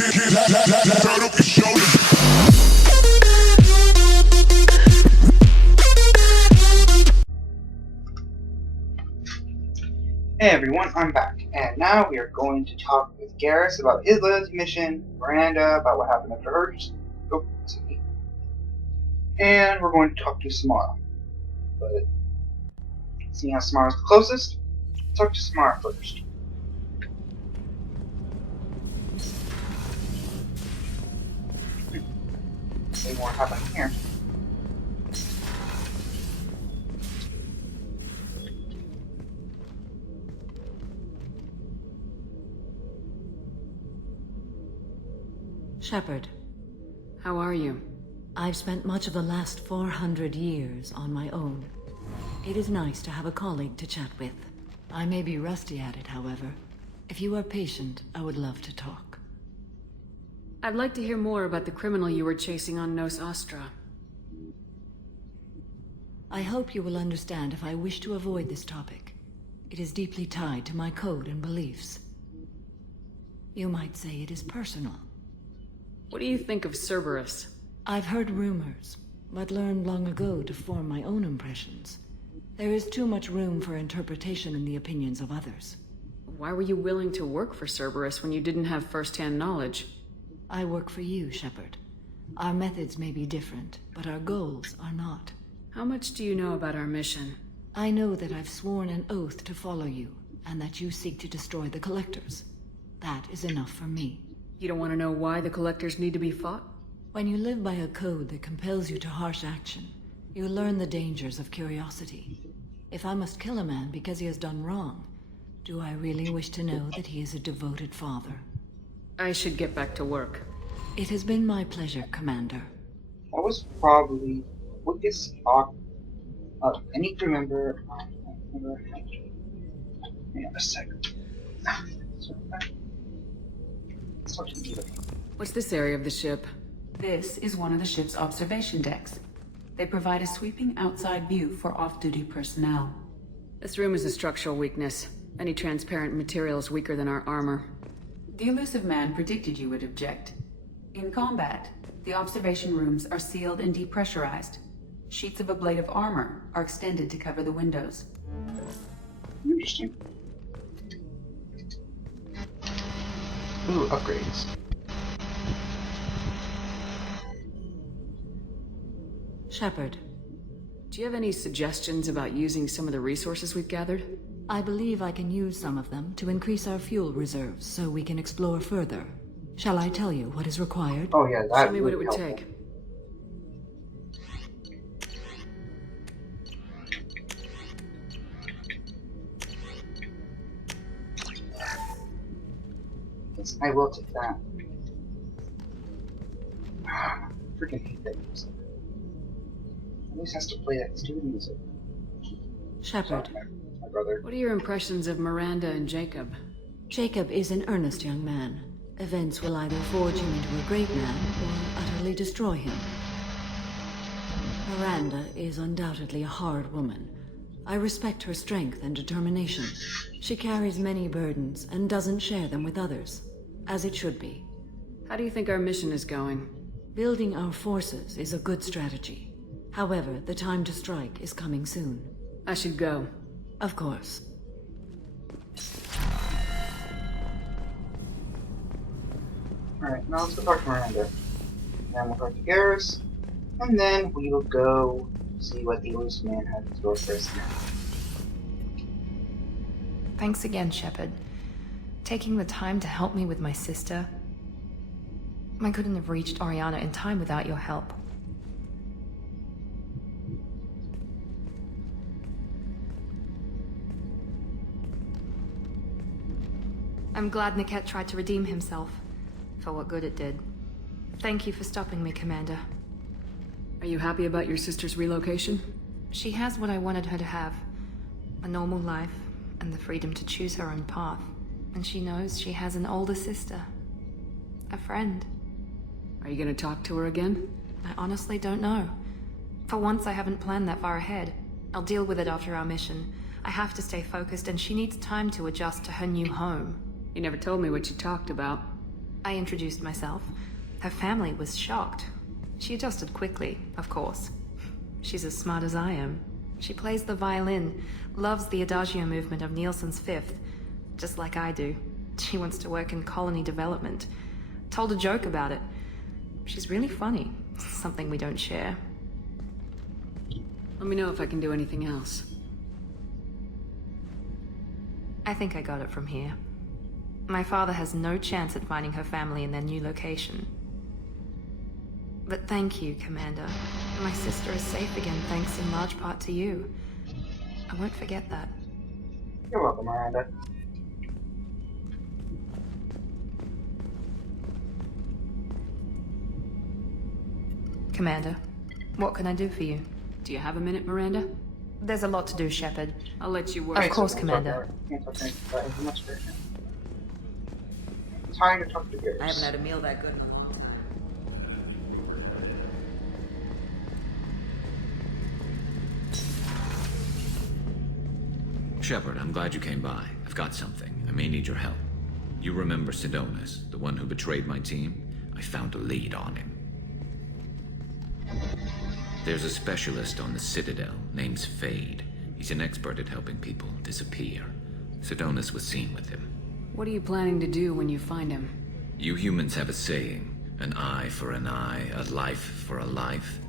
Hey everyone, I'm back, and now we are going to talk with Garrus about his loyalty mission, Miranda about what happened after her, and we're going to talk to Samara. But seeing how Samara's the closest, let's talk to Samara first. See what happened here. Shepard, how are you? I've spent much of the last 400 years on my own. It is nice to have a colleague to chat with. I may be rusty at it, however. If you are patient, I would love to talk. I'd like to hear more about the criminal you were chasing on Nos Astra. I hope you will understand if I wish to avoid this topic. It is deeply tied to my code and beliefs. You might say it is personal. What do you think of Cerberus? I've heard rumors, but learned long ago to form my own impressions. There is too much room for interpretation in the opinions of others. Why were you willing to work for Cerberus when you didn't have first-hand knowledge? I work for you, Shepard. Our methods may be different, but our goals are not. How much do you know about our mission? I know that I've sworn an oath to follow you, and that you seek to destroy the Collectors. That is enough for me. You don't want to know why the Collectors need to be fought? When you live by a code that compels you to harsh action, you learn the dangers of curiosity. If I must kill a man because he has done wrong, do I really wish to know that he is a devoted father? I should get back to work. It has been my pleasure, Commander. That was probably the quickest talk of any crew member I've ever had. Hang on a second. What's this area of the ship? This is one of the ship's observation decks. They provide a sweeping outside view for off-duty personnel. This room is a structural weakness. Any transparent material is weaker than our armor. The Illusive Man predicted you would object. In combat, the observation rooms are sealed and depressurized. Sheets of ablative armor are extended to cover the windows. Interesting. Ooh, upgrades. Shepard, do you have any suggestions about using some of the resources we've gathered? I believe I can use some of them to increase our fuel reserves so we can explore further. Shall I tell you what is required? Oh yeah, that Show me what it would take. Yes, I will take that. Freaking hate that music. Always has to play that stupid music. Shepard. Sorry, my brother. What are your impressions of Miranda and Jacob? Jacob is an earnest young man. Events will either forge him into a great man or utterly destroy him. Miranda is undoubtedly a hard woman. I respect her strength and determination. She carries many burdens and doesn't share them with others, as it should be. How do you think our mission is going? Building our forces is a good strategy. However, the time to strike is coming soon. I should go. Of course. Alright, now let's go talk to Miranda. Then we'll talk to Garrus, and then we will go see what the Illusive Man has in store for us now. Thanks again, Shepard. Taking the time to help me with my sister. I couldn't have reached Oriana in time without your help. I'm glad Niket tried to redeem himself, for what good it did. Thank you for stopping me, Commander. Are you happy about your sister's relocation? She has what I wanted her to have. A normal life, and the freedom to choose her own path. And she knows she has an older sister. A friend. Are you gonna talk to her again? I honestly don't know. For once, I haven't planned that far ahead. I'll deal with it after our mission. I have to stay focused, and she needs time to adjust to her new home. You never told me what you talked about. I introduced myself. Her family was shocked. She adjusted quickly, of course. She's as smart as I am. She plays the violin, loves the Adagio movement of Nielsen's Fifth, just like I do. She wants to work in colony development. Told a joke about it. She's really funny. Something we don't share. Let me know if I can do anything else. I think I got it from here. My father has no chance at finding her family in their new location. But thank you, Commander. My sister is safe again thanks in large part to you. I won't forget that. You're welcome, Miranda. Commander, what can I do for you? Do you have a minute, Miranda? There's a lot to do, Shepard. I'll let you work. Of course, Commander. Can't talk anything about information. Time to talk to Garrus. I haven't had a meal that good in a long time. Shepard, I'm glad you came by. I've got something. I may need your help. You remember Sidonus, the one who betrayed my team? I found a lead on him. There's a specialist on the Citadel, name's Fade. He's an expert at helping people disappear. Sidonus was seen with him. What are you planning to do when you find him? You humans have a saying, an eye for an eye, a life for a life.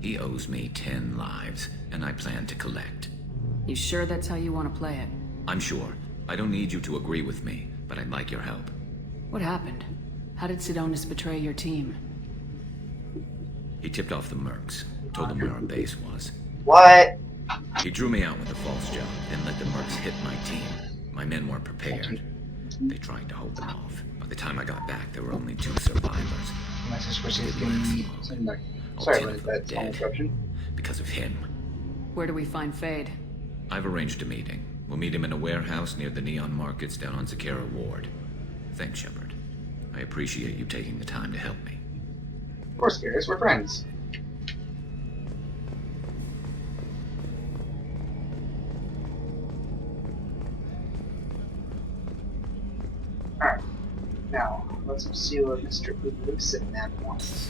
He owes me 10 lives, and I plan to collect. You sure that's how you want to play it? I'm sure. I don't need you to agree with me, but I'd like your help. What happened? How did Sidonus betray your team? He tipped off the mercs, told them where our base was. What? He drew me out with a false job, then let the mercs hit my team. My men weren't prepared. They tried to hold them off. By the time I got back, there were only 2 survivors. My sister is getting back. All Sorry 10 about of them that small dead. interruption. Because of him. Where do we find Fade? I've arranged a meeting. We'll meet him in a warehouse near the Neon Markets down on Zakera Ward. Thanks, Shepard. I appreciate you taking the time to help me. Of course, Garrus, we're friends. Alright. Now, let's see what Mr. Elusive Man wants.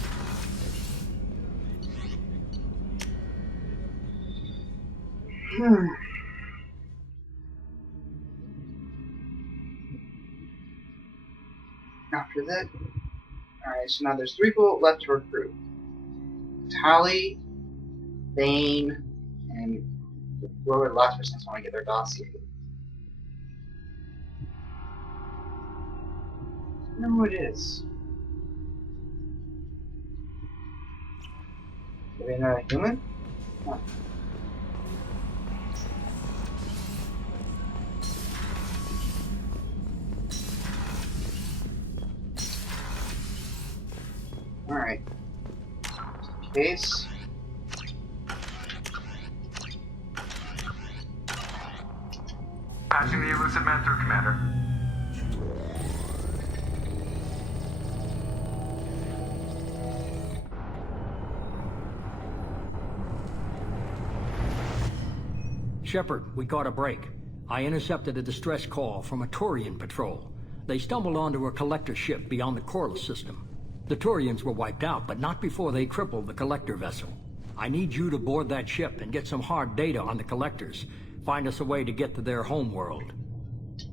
After that, alright, so now there's 3 people left to recruit. Tali, Bane, and whoever the last person want to get their dossier. I don't know who it is. Are they not a human? No. Alright. Case. Passing the Elusive Man through, Commander. Shepard, we got a break. I intercepted a distress call from a Turian patrol. They stumbled onto a collector ship beyond the Corliss system. The Turians were wiped out, but not before they crippled the collector vessel. I need you to board that ship and get some hard data on the collectors. Find us a way to get to their homeworld.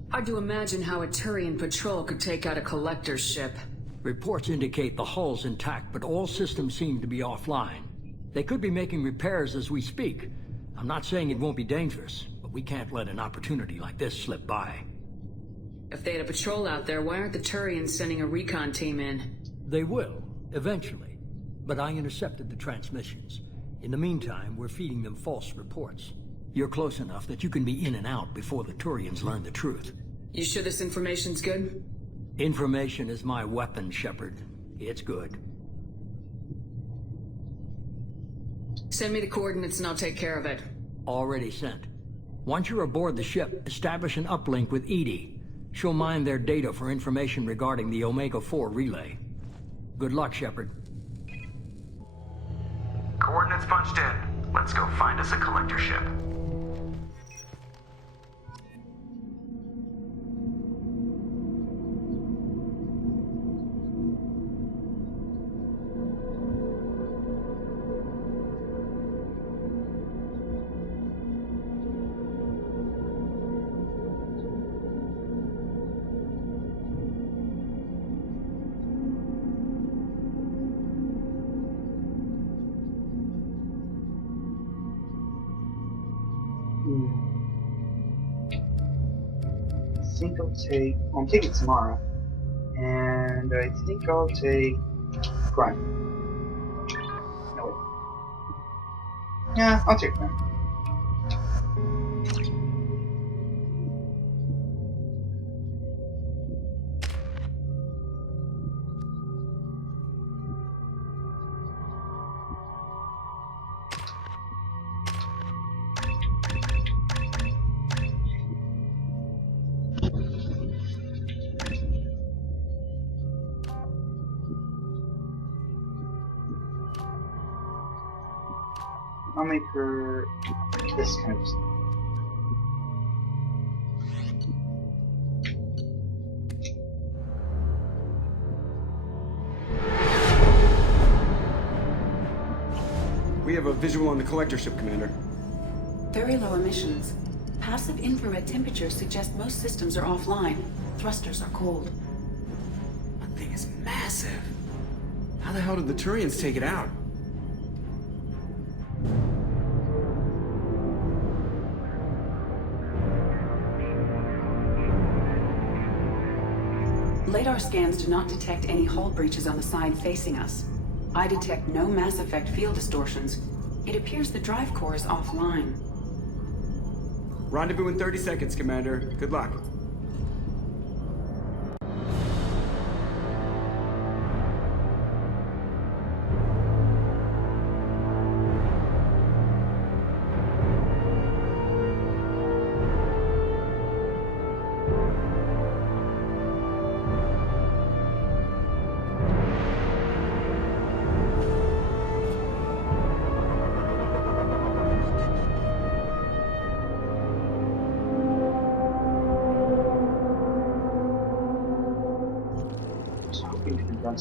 Hard to imagine how a Turian patrol could take out a collector's ship. Reports indicate the hull's intact, but all systems seem to be offline. They could be making repairs as we speak. I'm not saying it won't be dangerous, but we can't let an opportunity like this slip by. If they had a patrol out there, why aren't the Turians sending a recon team in? They will, eventually. But I intercepted the transmissions. In the meantime, we're feeding them false reports. You're close enough that you can be in and out before the Turians learn the truth. You sure this information's good? Information is my weapon, Shepard. It's good. Send me the coordinates and I'll take care of it. Already sent. Once you're aboard the ship, establish an uplink with EDI. She'll mine their data for information regarding the Omega-4 relay. Good luck, Shepard. Coordinates punched in. Let's go find us a collector ship. think I'll take... Well, I'm taking Samara. And I think I'll take... Grime. No, wait. Yeah, I'll take Grime. I'll make her this kind of stuff. We have a visual on the collector ship, Commander. Very low emissions. Passive infrared temperatures suggest most systems are offline. Thrusters are cold. That thing is massive. How the hell did the Turians take it out? Radar scans do not detect any hull breaches on the side facing us. I detect no Mass Effect field distortions. It appears the drive core is offline. Rendezvous in 30 seconds, Commander. Good luck.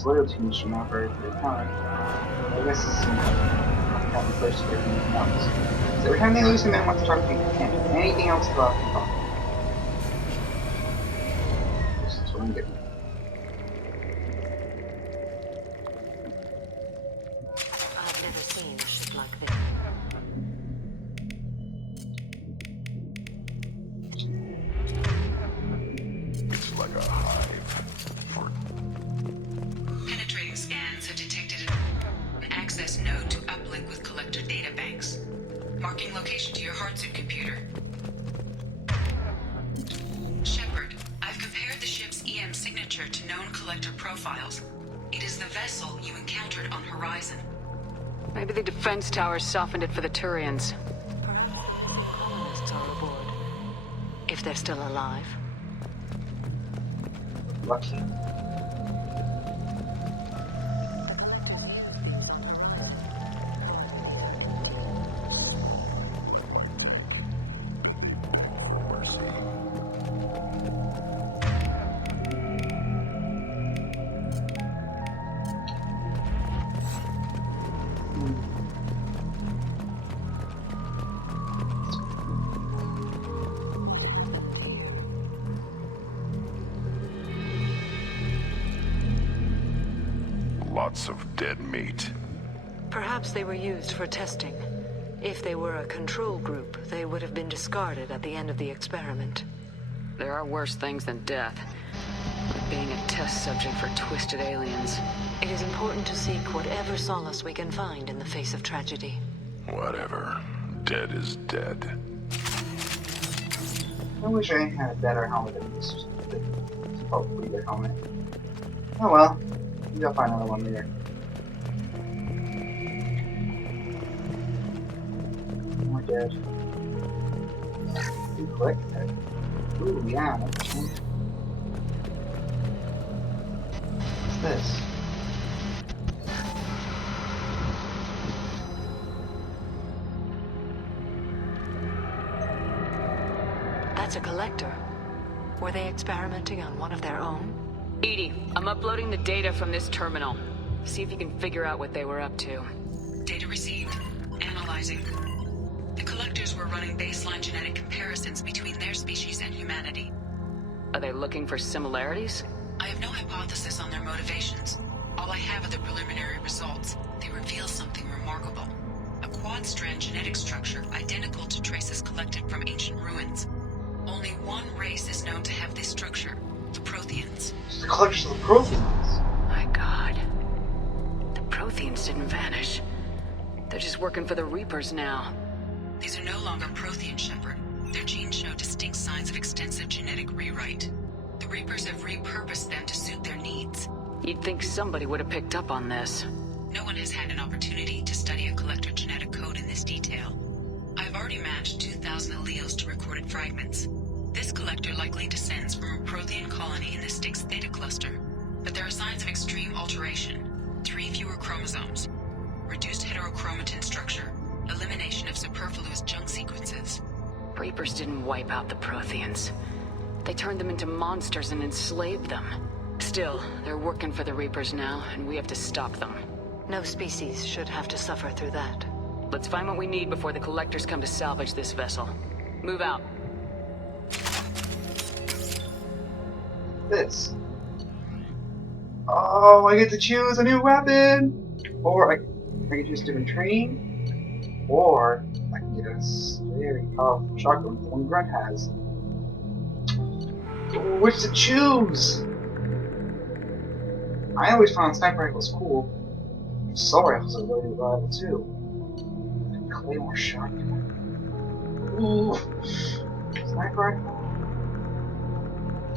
Loyalty mission operated for the time. I guess this is how the first everything wants. So every time they lose a man wants to talk to you, can't do anything else about the phone. This is what I'm getting. I've never seen a ship like this. It's like a hive. Penetrating scans have detected an access node to uplink with collector databanks. Marking location to your hardsuit computer. Shepard, I've compared the ship's EM signature to known collector profiles. It is the vessel you encountered on Horizon. Maybe the defense towers softened it for the Turians. Colonists are aboard. If they're still alive. Lucky. Lots of dead meat. Perhaps they were used for testing. If they were a control group, they would have been discarded at the end of the experiment. There are worse things than death. Like being a test subject for twisted aliens. It is important to seek whatever solace we can find in the face of tragedy. Whatever. Dead is dead. I wish I had a better helmet than this. Hopefully the helmet. Oh well. Maybe I'll find another one later. More dead. Ooh, collect that. Ooh, yeah, that's one. What's this? That's a collector. Were they experimenting on one of their own? EDI, I'm uploading the data from this terminal. See if you can figure out what they were up to. Data received. Analyzing. The collectors were running baseline genetic comparisons between their species and humanity. Are they looking for similarities? I have no hypothesis on their motivations. All I have are the preliminary results. They reveal something remarkable. A quad-strand genetic structure identical to traces collected from ancient ruins. Only one race is known to have this structure, the Protheans. It's the collectors of the Protheans. My god. The Protheans didn't vanish. They're just working for the Reapers now. These are no longer Prothean, Shepard. Their genes show distinct signs of extensive genetic rewrite. The Reapers have repurposed them to suit their needs. You'd think somebody would have picked up on this. No one has had an opportunity to study a collector genetic code in this detail. I've already matched 2,000 alleles to recorded fragments. This collector likely descends from a Prothean colony in the Styx Theta cluster. But there are signs of extreme alteration. 3 fewer chromosomes. Reduced heterochromatin structure. Elimination of superfluous junk sequences. Reapers didn't wipe out the Protheans. They turned them into monsters and enslaved them. Still, they're working for the Reapers now, and we have to stop them. No species should have to suffer through that. Let's find what we need before the Collectors come to salvage this vessel. Move out. This. Oh, I get to choose a new weapon! Or I can choose a different training. Or I can get a very powerful shotgun like the one Grunt has. Which to choose? I always found sniper rifles cool. Assault rifles are really reliable too. Claymore shotgun. Ooh. Sniper rifle?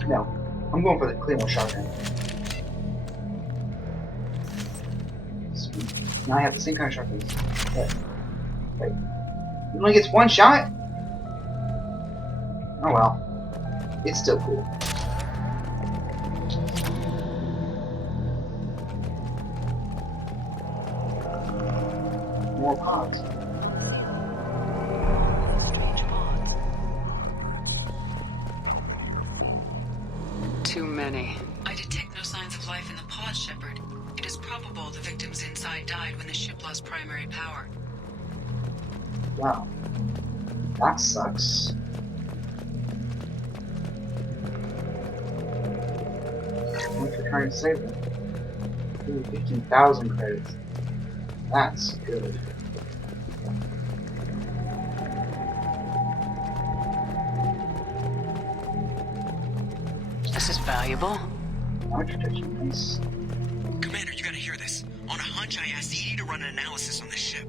No. I'm going for the Claymore shotgun. Sweet. Now I have the same kind of shotguns. Wait. It only gets one shot? Oh well. It's still cool. More pods. Strange pods. Too many. I detect no signs of life in the pods, Shepard. It is probable the victims inside died when the ship lost primary power. Wow. That sucks. Thanks for trying to save them. Ooh, 15,000 credits. That's good. This is valuable. Nice. Commander, you gotta hear this. On a hunch, I asked EDI to run an analysis on this ship.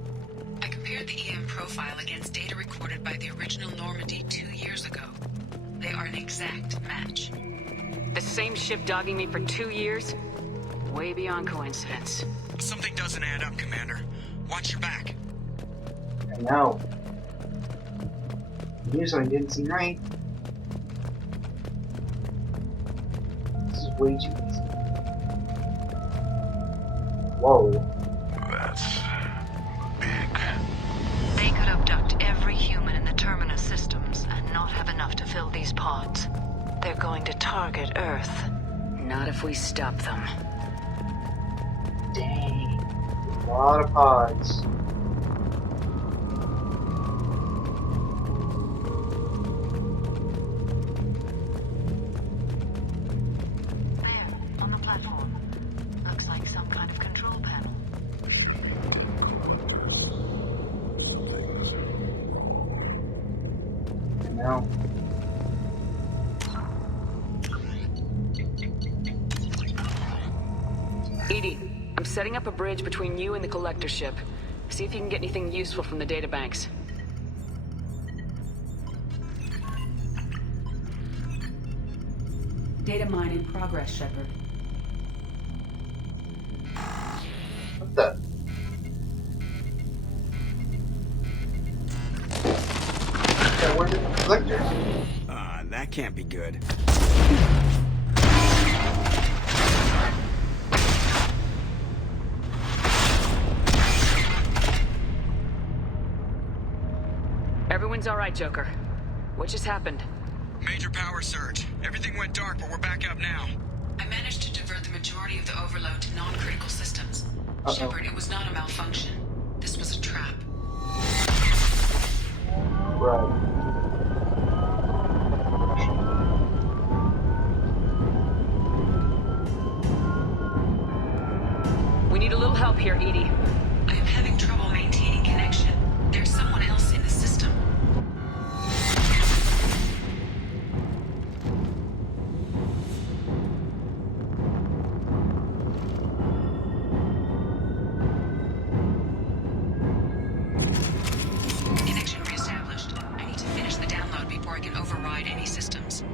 I compared the EM profile against data recorded by the original Normandy 2 years ago. They are an exact match. The same ship dogging me for 2 years? Way beyond coincidence. Something doesn't add up, Commander. Watch your back. I know. I knew something didn't seem right. This is way too easy. Whoa. That's big. They could abduct every human in the Terminus systems and not have enough to fill these pods. They're going to target Earth. Not if we stop them. Dang. A lot of pods. There, on the platform. Looks like some kind of control panel. No. EDI, I'm setting up a bridge between you and the Collector ship. See if you can get anything useful from the databanks. Data mine in progress, Shepard. What the? Yeah, where's the Collector? That can't be good. Everyone's alright, Joker. What just happened? Major power surge. Everything went dark, but we're back up now. I managed to divert the majority of the overload to non-critical systems. Shepard, it was not a malfunction. This was a trap. Right. We need a little help here, EDI. I am having trouble maintaining connection. There's someone else in the system. override any systems.